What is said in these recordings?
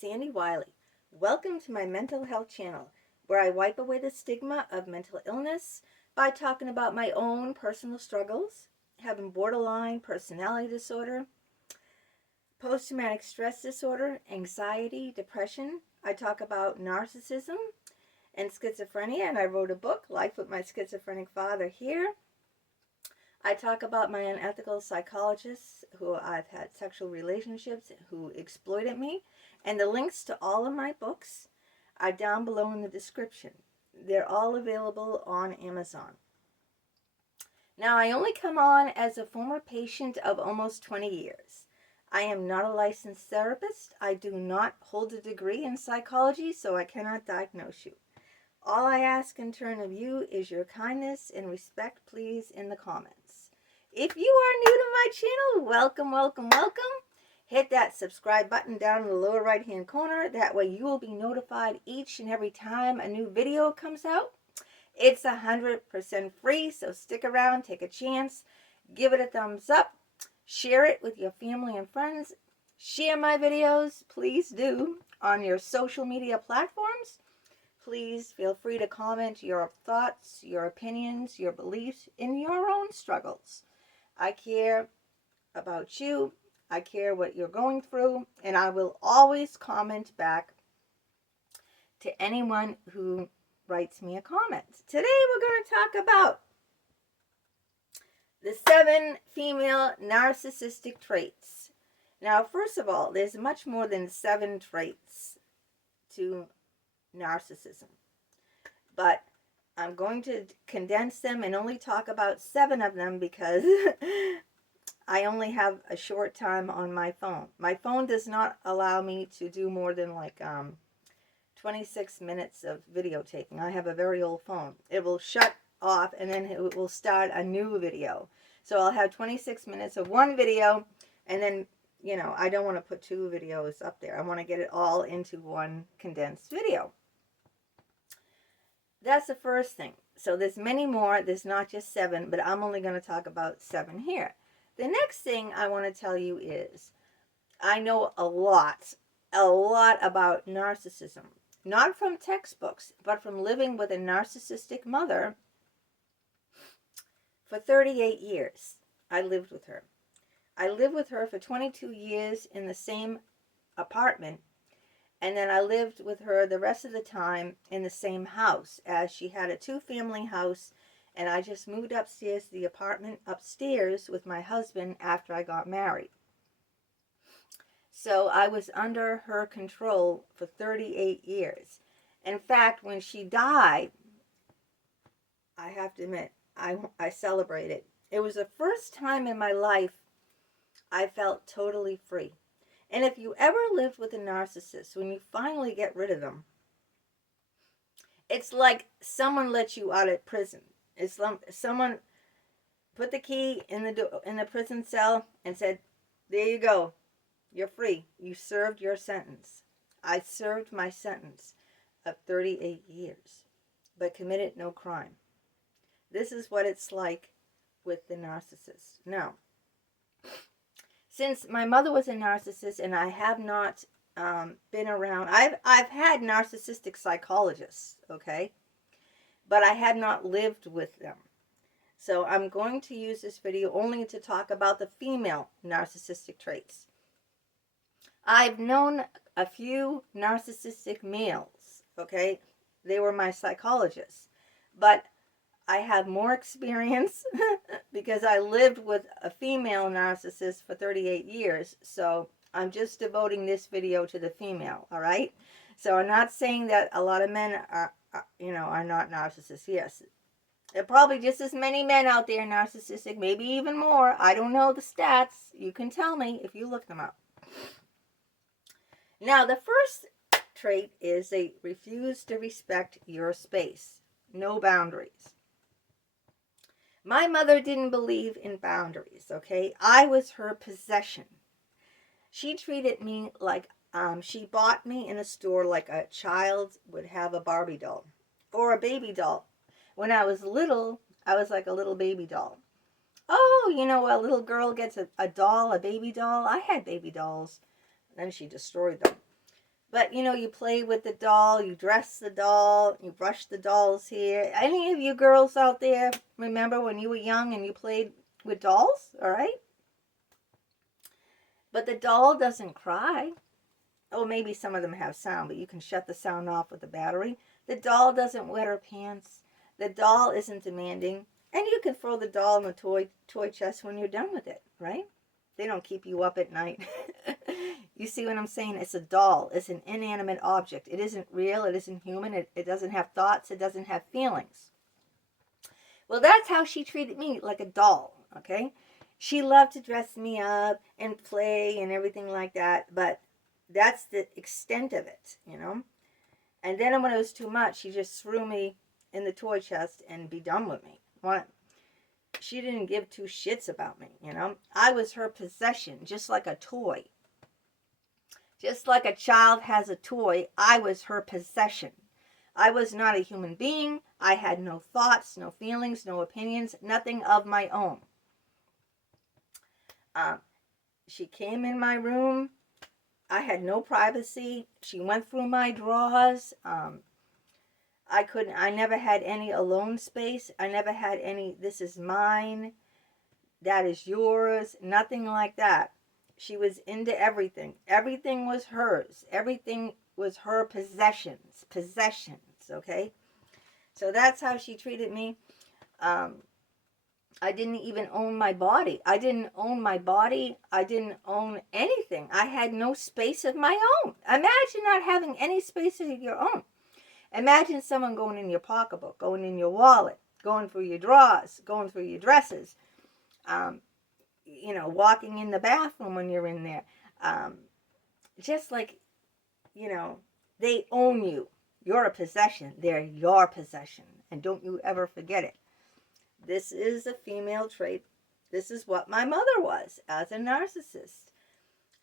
Sandy Wyllie. Welcome to my mental health channel, where I wipe away the stigma of mental illness by talking about my own personal struggles, having borderline personality disorder, post-traumatic stress disorder, anxiety, depression. I talk about narcissism and schizophrenia, and I wrote a book, Life with My Schizophrenic Father, here. I talk about my unethical psychologists who I've had sexual relationships who exploited me, and the links to all of my books are down below in the description. They're all available on Amazon. Now, I only come on as a former patient of almost 20 years. I am not a licensed therapist. I do not hold a degree in psychology, so I cannot diagnose you. All I ask in turn of you is your kindness and respect, please, in the comments. If you are new to my channel, welcome, welcome, welcome. Hit that subscribe button down in the lower right-hand corner. That way you will be notified each and every time a new video comes out. It's 100% free, so stick around, take a chance, give it a thumbs up, share it with your family and friends. Share my videos, please do, on your social media platforms. Please feel free to comment your thoughts, your opinions, your beliefs in your own struggles. I care about you. I care what you're going through, and I will always comment back to anyone who writes me a comment. Today we're going to talk about the 7 female narcissistic traits. Now, first of all, there's much more than 7 traits to narcissism, but I'm going to condense them and only talk about 7 of them because I only have a short time on my phone. My phone does not allow me to do more than like 26 minutes of videotaping. I have a very old phone. It will shut off and then it will start a new video. So I'll have 26 minutes of one video, and then, you know, I don't want to put 2 videos up there. I want to get it all into one condensed video. That's the first thing. So there's many more. There's not just 7, but I'm only going to talk about 7 here. The next thing I want to tell you is I know a lot about narcissism. Not from textbooks, but from living with a narcissistic mother for 38 years. I lived with her. I lived with her for 22 years in the same apartment. And then I lived with her the rest of the time in the same house, as she had a 2-family house, and I just moved upstairs to the apartment upstairs with my husband after I got married. So I was under her control for 38 years. In fact, when she died, I have to admit, I celebrated. It was the first time in my life I felt totally free. And if you ever lived with a narcissist, when you finally get rid of them, it's like someone let you out of prison. It's like someone put the key in the prison cell and said, "There you go. You're free. You served your sentence." I served my sentence of 38 years, but committed no crime. This is what it's like with the narcissist. Now, since my mother was a narcissist and I have not been around, I've had narcissistic psychologists, okay? But I had not lived with them. So I'm going to use this video only to talk about the female narcissistic traits. I've known a few narcissistic males, okay? They were my psychologists. But I have more experience because I lived with a female narcissist for 38 years. So I'm just devoting this video to the female, all right? So I'm not saying that a lot of men are not narcissists. Yes, there are probably just as many men out there narcissistic, maybe even more. I don't know the stats. You can tell me if you look them up. Now, the first trait is they refuse to respect your space. No boundaries. My mother didn't believe in boundaries, okay? I was her possession. She treated me like, she bought me in a store like a child would have a Barbie doll or a baby doll. When I was little, I was like a little baby doll. Oh, you know, a little girl gets a doll, a baby doll. I had baby dolls. Then she destroyed them. But, you know, you play with the doll, you dress the doll, you brush the doll's hair. Any of you girls out there remember when you were young and you played with dolls? All right? But the doll doesn't cry. Oh, maybe some of them have sound, but you can shut the sound off with the battery. The doll doesn't wet her pants. The doll isn't demanding. And you can throw the doll in the toy chest when you're done with it, right? They don't keep you up at night. You see what I'm saying? It's a doll. It's an inanimate object. It isn't real. It isn't human. It doesn't have thoughts. It doesn't have feelings. Well, that's how she treated me, like a doll, okay? She loved to dress me up and play and everything like that, but that's the extent of it, you know? And then when it was too much, she just threw me in the toy chest and be done with me. She didn't give two shits about me, you know? I was her possession, just like a toy. Just like a child has a toy, I was her possession. I was not a human being. I had no thoughts, no feelings, no opinions, nothing of my own. She came in my room. I had no privacy. She went through my drawers. I never had any alone space. I never had any, this is mine, that is yours, nothing like that. She was into everything. Everything was hers. Everything was her possessions, okay? So that's how she treated me. I didn't even own my body. I didn't own my body. I didn't own anything. I had no space of my own. Imagine not having any space of your own. Imagine someone going in your pocketbook, going in your wallet, going through your drawers, going through your dresses, you know, walking in the bathroom when you're in there. Just like, you know, they own you. You're a possession. They're your possession. And don't you ever forget it. This is a female trait. This is what my mother was as a narcissist.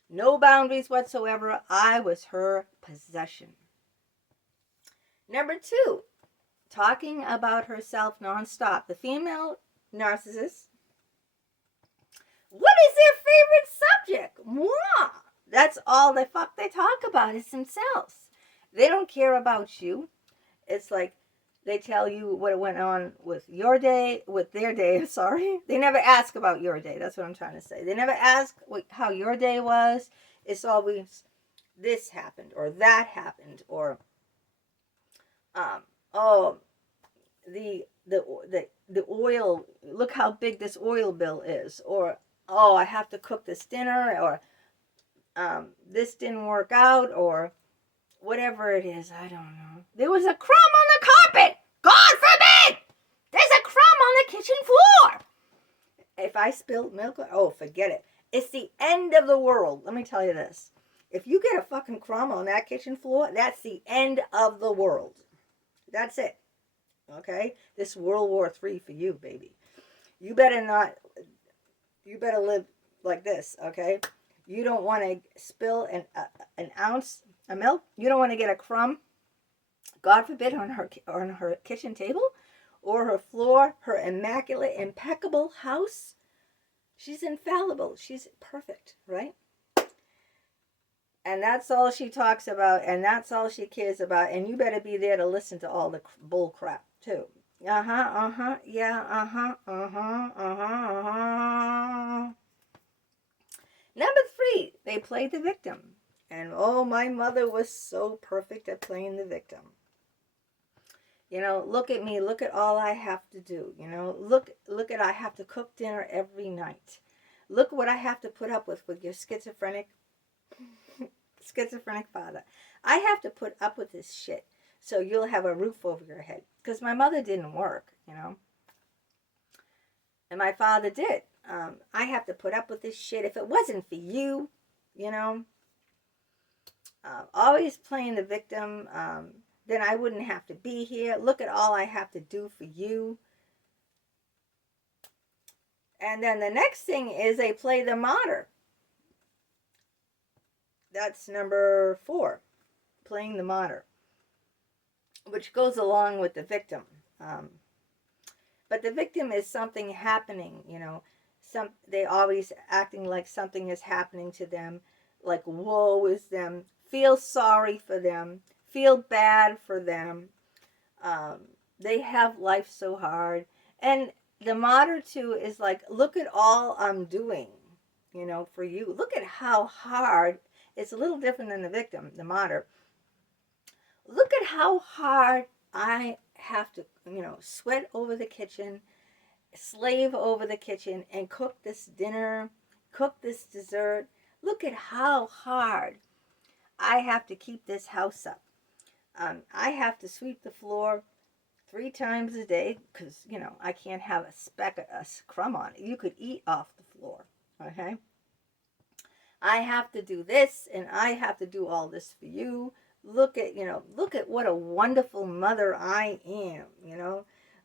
No boundaries whatsoever. I was her possession. Number 2, talking about herself nonstop. The female narcissist. What is their favorite subject? Moi. That's all the fuck they talk about is themselves. They don't care about you. It's like they tell you what went on with your day, with their day, sorry. They never ask about your day. That's what I'm trying to say. They never ask how your day was. It's always this happened or that happened or oh, the oil, look how big this oil bill is, or oh, I have to cook this dinner, or this didn't work out, or whatever it is, I don't know. There was a crumb on the carpet. God forbid! There's a crumb on the kitchen floor. If I spilled milk, oh, forget it. It's the end of the world. Let me tell you this. If you get a fucking crumb on that kitchen floor, that's the end of the world. That's it. Okay? This World War III for you, baby. You better live like this, okay? You don't want to spill an ounce of milk. You don't want to get a crumb, God forbid, on her kitchen table or her floor, her immaculate, impeccable house. She's infallible. She's perfect, right? And that's all she talks about, and that's all she cares about. And you better be there to listen to all the bull crap, too. Yeah, Number 3, they play the victim. And oh, my mother was so perfect at playing the victim. You know, look at me. Look at all I have to do. You know, look at I have to cook dinner every night. Look what I have to put up with your schizophrenic father. I have to put up with this shit so you'll have a roof over your head. Because my mother didn't work, you know. And my father did. I have to put up with this shit. If it wasn't for you, you know, always playing the victim, then I wouldn't have to be here. Look at all I have to do for you. And then the next thing is they play the martyr. That's number 4, playing the martyr, which goes along with the victim. But the victim is something happening, you know. They always acting like something is happening to them, like woe is them, feel sorry for them, feel bad for them. They have life so hard. And the martyr too is like, look at all I'm doing, for you. Look at how hard. It's a little different than the victim, the martyr. Look at how hard I have to, sweat over the kitchen, slave over the kitchen, and cook this dinner, cook this dessert. Look at how hard I have to keep this house up. I have to sweep the floor 3 times a day because, I can't have a crumb on it. You could eat off the floor, okay? I have to do this, and I have to do all this for you. Look at what a wonderful mother I am,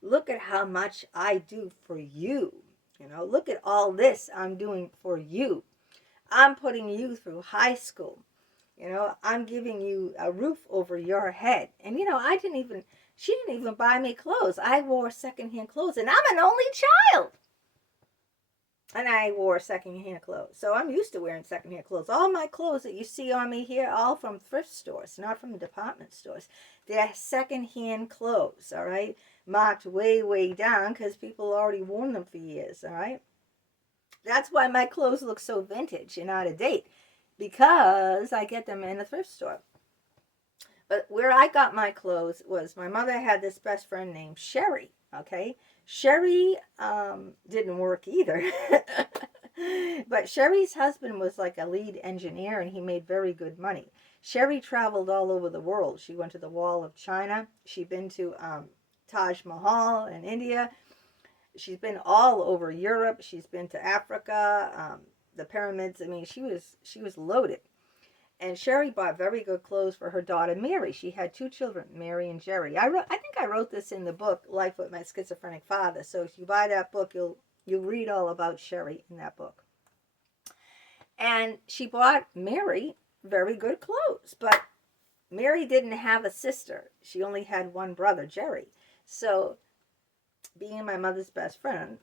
Look at how much I do for you, Look at all this I'm doing for you. I'm putting you through high school. I'm giving you a roof over your head. And, she didn't even buy me clothes. I wore secondhand clothes, and I'm an only child. And I wore secondhand clothes. So I'm used to wearing secondhand clothes. All my clothes that you see on me here, all from thrift stores, not from department stores. They're secondhand clothes, all right? Marked way, way down because people already worn them for years, all right? That's why my clothes look so vintage and out of date, because I get them in a thrift store. But where I got my clothes was my mother had this best friend named Sherry, okay? Sherry didn't work either. But Sherry's husband was like a lead engineer, and he made very good money. Sherry traveled all over the world. She went to the Wall of China. She'd been to Taj Mahal in India. She's been all over Europe. She's been to Africa, the pyramids. I mean, she was loaded. And Sherry bought very good clothes for her daughter, Mary. She had 2 children, Mary and Jerry. I think I wrote this in the book, Life with My Schizophrenic Father. So if you buy that book, you'll read all about Sherry in that book. And she bought Mary very good clothes. But Mary didn't have a sister. She only had one brother, Jerry. So being my mother's best friend,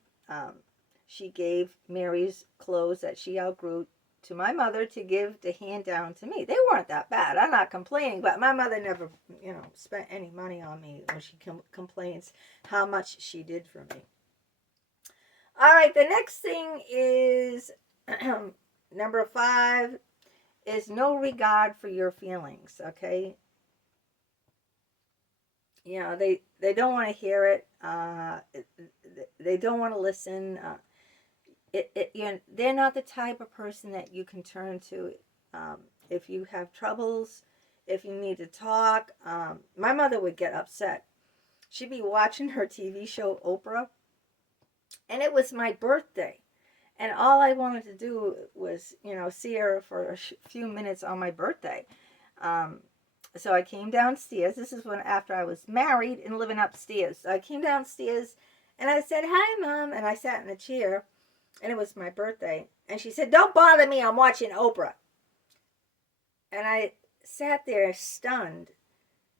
she gave Mary's clothes that she outgrew to my mother to hand down to me. They weren't that bad. I'm not complaining, but my mother never, spent any money on me when she complains how much she did for me. All right, the next thing is number 5 is no regard for your feelings, okay? They don't want to hear it. They don't want to listen. They're not the type of person that you can turn to if you have troubles, if you need to talk. My mother would get upset. She'd be watching her TV show, Oprah, and it was my birthday. And all I wanted to do was, see her for a few minutes on my birthday. So I came downstairs. This is after I was married and living upstairs. So I came downstairs and I said, "Hi, Mom." And I sat in a chair. And it was my birthday. And she said, "Don't bother me. I'm watching Oprah." And I sat there stunned.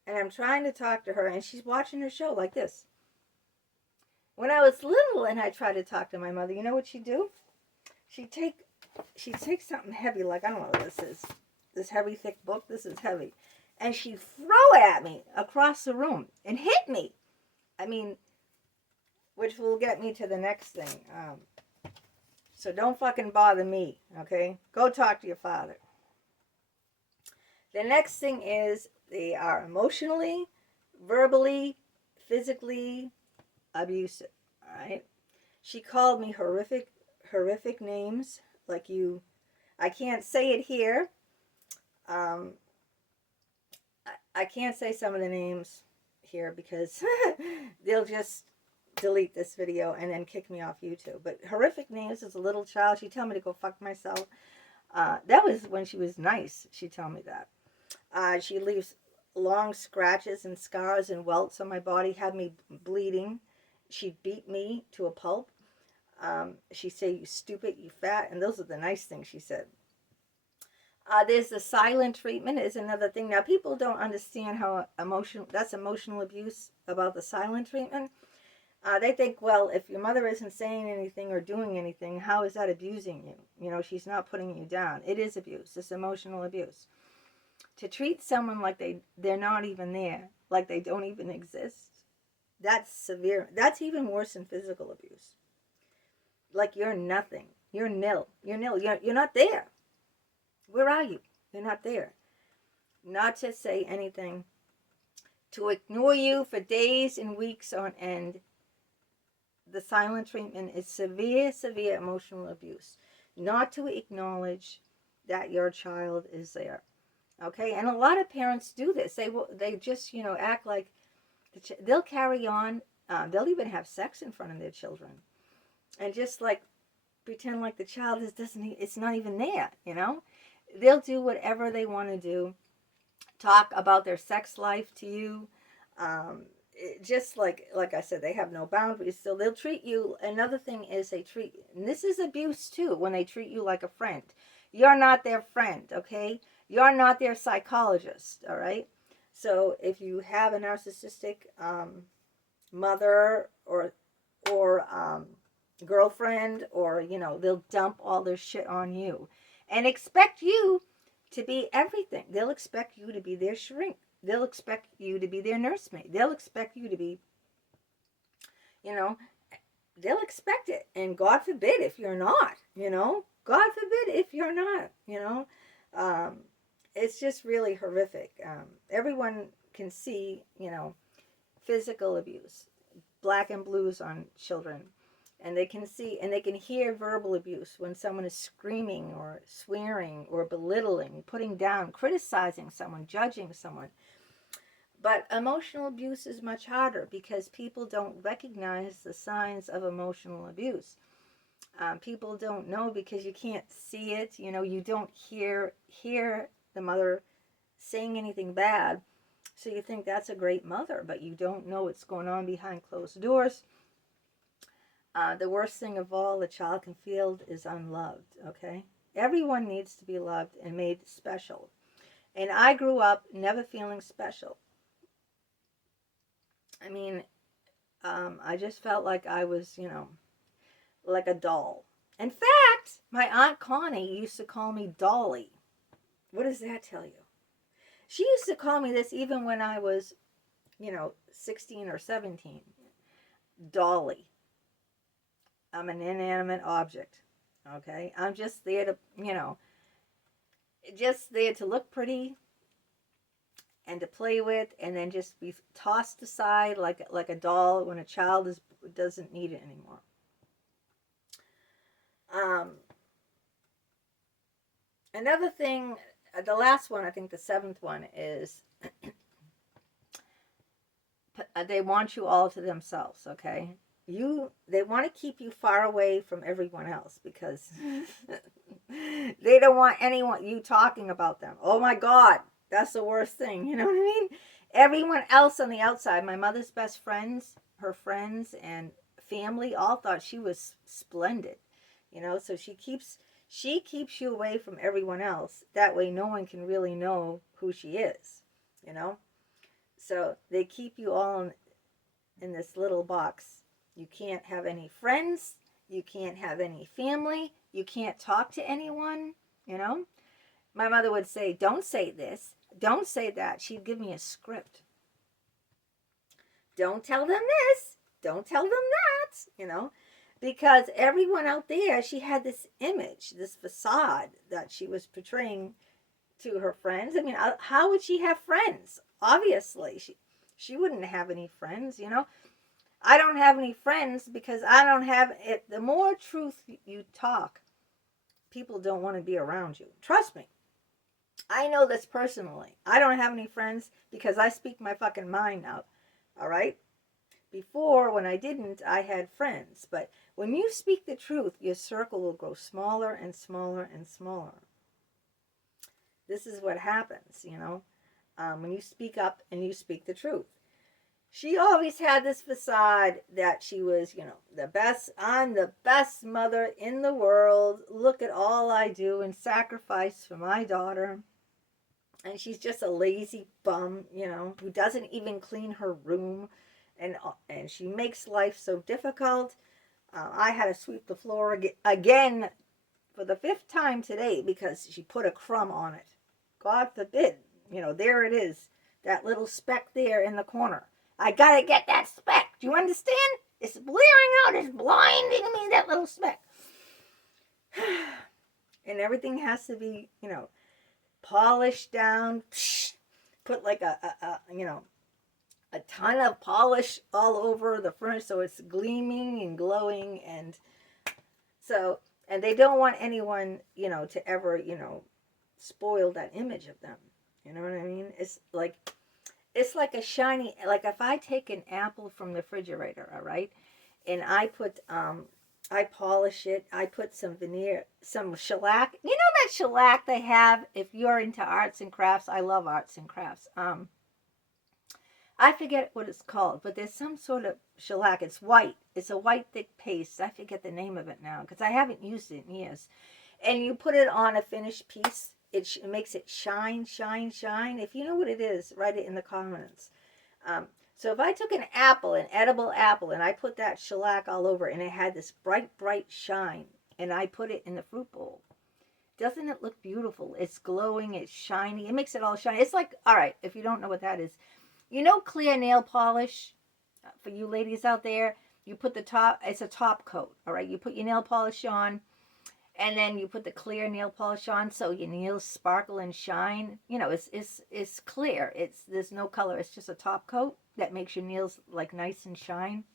And I'm trying to talk to her. And she's watching her show like this. When I was little and I tried to talk to my mother, you know what she'd do? She'd take something heavy, like, I don't know what this is. This heavy, thick book. This is heavy. And she'd throw it at me across the room and hit me. I mean, which will get me to the next thing. So don't fucking bother me, okay? Go talk to your father. The next thing is they are emotionally, verbally, physically abusive, all right? She called me horrific names, like I can't say it here. I can't say some of the names here because they'll just delete this video and then kick me off YouTube. But horrific names as a little child. She'd tell me to go fuck myself. That was when she was nice. She'd tell me that. She leaves long scratches and scars and welts on my body, had me bleeding. She'd beat me to a pulp. She'd say, "You stupid, you fat." And those are the nice things she said. There's the silent treatment is another thing. Now, people don't understand how that's emotional abuse about the silent treatment. They think, well, if your mother isn't saying anything or doing anything, how is that abusing you? She's not putting you down. It is abuse. It's emotional abuse. To treat someone like they're not even there, like they don't even exist, that's severe. That's even worse than physical abuse. Like you're nothing. You're nil. You're nil. You're not there. Where are you? You're not there. Not to say anything. To ignore you for days and weeks on end. The silent treatment is severe, severe emotional abuse. Not to acknowledge that your child is there. Okay? And a lot of parents do this. They just, act like they'll carry on. They'll even have sex in front of their children. And just like pretend like the child it's not even there, They'll do whatever they want to do. Talk about their sex life to you. Just like I said, they have no boundaries. So they'll treat you. Another thing is and this is abuse too, when they treat you like a friend. You're not their friend, okay? You're not their psychologist, all right? So if you have a narcissistic mother or girlfriend, or they'll dump all their shit on you and expect you to be everything. They'll expect you to be their shrink. They'll expect you to be their nursemaid. They'll expect you to be, they'll expect it. And God forbid if you're not, God forbid if you're not, it's just really horrific. Everyone can see, physical abuse, black and blues on children. And they can see and they can hear verbal abuse when someone is screaming or swearing or belittling, putting down, criticizing someone, judging someone. But emotional abuse is much harder because people don't recognize the signs of emotional abuse. People don't know because you can't see it. You don't hear the mother saying anything bad. So you think that's a great mother, but you don't know what's going on behind closed doors. The worst thing of all the child can feel is unloved, okay? Everyone needs to be loved and made special. And I grew up never feeling special. I mean, I just felt like I was, like a doll. In fact, my Aunt Connie used to call me Dolly. What does that tell you? She used to call me this even when I was, 16 or 17. Dolly. I'm an inanimate object, okay? I'm just there to, just there to look pretty and to play with, and then just be tossed aside like a doll when a child doesn't need it anymore. Another thing, the last one, I think the seventh one is they want you all to themselves, okay? They want to keep you far away from everyone else because they don't want you talking about them. Oh my God, that's the worst thing. You know what I mean? Everyone else on the outside, my mother's best friends, her friends and family all thought she was splendid. So she keeps you away from everyone else. That way no one can really know who she is, So they keep you all in this little box. You can't have any friends. You can't have any family. You can't talk to anyone, My mother would say, don't say this. Don't say that. She'd give me a script. Don't tell them this. Don't tell them that, Because everyone out there, she had this image, this facade that she was portraying to her friends. I mean, how would she have friends? Obviously, she wouldn't have any friends, I don't have any friends because I don't have it. The more truth you talk, people don't want to be around you. Trust me. I know this personally. I don't have any friends because I speak my fucking mind now. All right? Before, when I didn't, I had friends. But when you speak the truth, your circle will grow smaller and smaller and smaller. This is what happens, when you speak up and you speak the truth. She always had this facade that she was, the best. I'm the best mother in the world. Look at all I do and sacrifice for my daughter. And she's just a lazy bum, who doesn't even clean her room. And she makes life so difficult. I had to sweep the floor again for the 5th time today because she put a crumb on it. God forbid you know, there it is. That little speck there in the corner. I gotta get that speck. Do you understand? It's blaring out. It's blinding me, that little speck. And everything has to be, you know, polished down. Put like you know, a ton of polish all over the furnace so it's gleaming and glowing. And so, and they don't want anyone, you know, to ever, you know, spoil that image of them. You know what I mean? It's like a shiny, like if I take an apple from the refrigerator, all right, and I put, I polish it, I put some veneer, some shellac. You know that shellac they have if you're into arts and crafts? I love arts and crafts. I forget what it's called, but there's some sort of shellac. It's white. It's a white thick paste. I forget the name of it now because I haven't used it in years. And you put it on a finished piece. It makes it shine, shine, shine. If you know what it is, write it in the comments. So if I took an apple, an edible apple, and I put that shellac all over and it had this bright, bright shine, and I put it in the fruit bowl, doesn't it look beautiful? It's glowing, it's shiny. It makes it all shiny. It's like, all right, if you don't know what that is, you know clear nail polish? For you ladies out there, you put the top, it's a top coat, all right? You put your nail polish on, and then you put the clear nail polish on so your nails sparkle and shine. You know, it's clear. There's no color. It's just a top coat that makes your nails like nice and shine.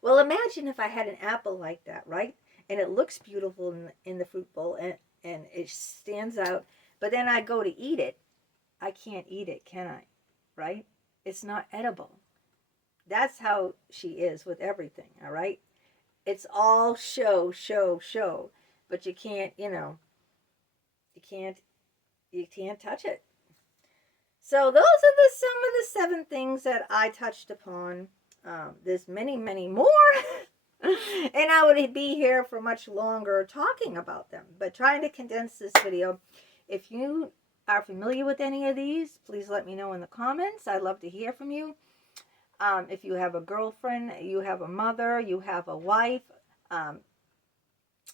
Well, imagine if I had an apple like that, right? And it looks beautiful in the fruit bowl and it stands out. But then I go to eat it. I can't eat it, can I? Right? It's not edible. That's how she is with everything, all right? It's all show, show, show. But you can't, you know, you can't touch it. So those are some of the 7 things that I touched upon. There's many, many more. And I would be here for much longer talking about them. But trying to condense this video. If you are familiar with any of these, please let me know in the comments. I'd love to hear from you. If you have a girlfriend, you have a mother, you have a wife,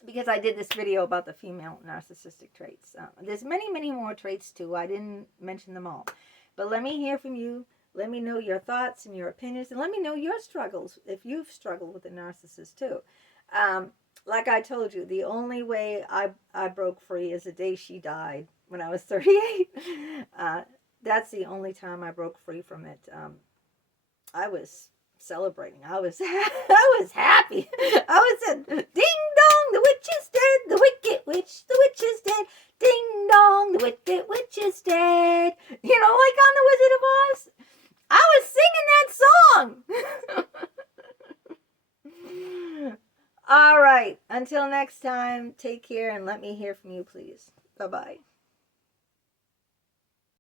because I did this video about the female narcissistic traits. There's many, many more traits too. I didn't mention them all. But let me hear from you. Let me know your thoughts and your opinions, and let me know your struggles if you've struggled with a narcissist too. Like I told you, the only way I broke free is the day she died when I was 38. That's the only time I broke free from it. I was celebrating. I was happy. I was said, ding dong, the witch is dead. The wicked witch, the witch is dead. Ding dong, the wicked witch is dead. You know, like on The Wizard of Oz. I was singing that song. All right. Until next time, take care and let me hear from you, please. Bye-bye.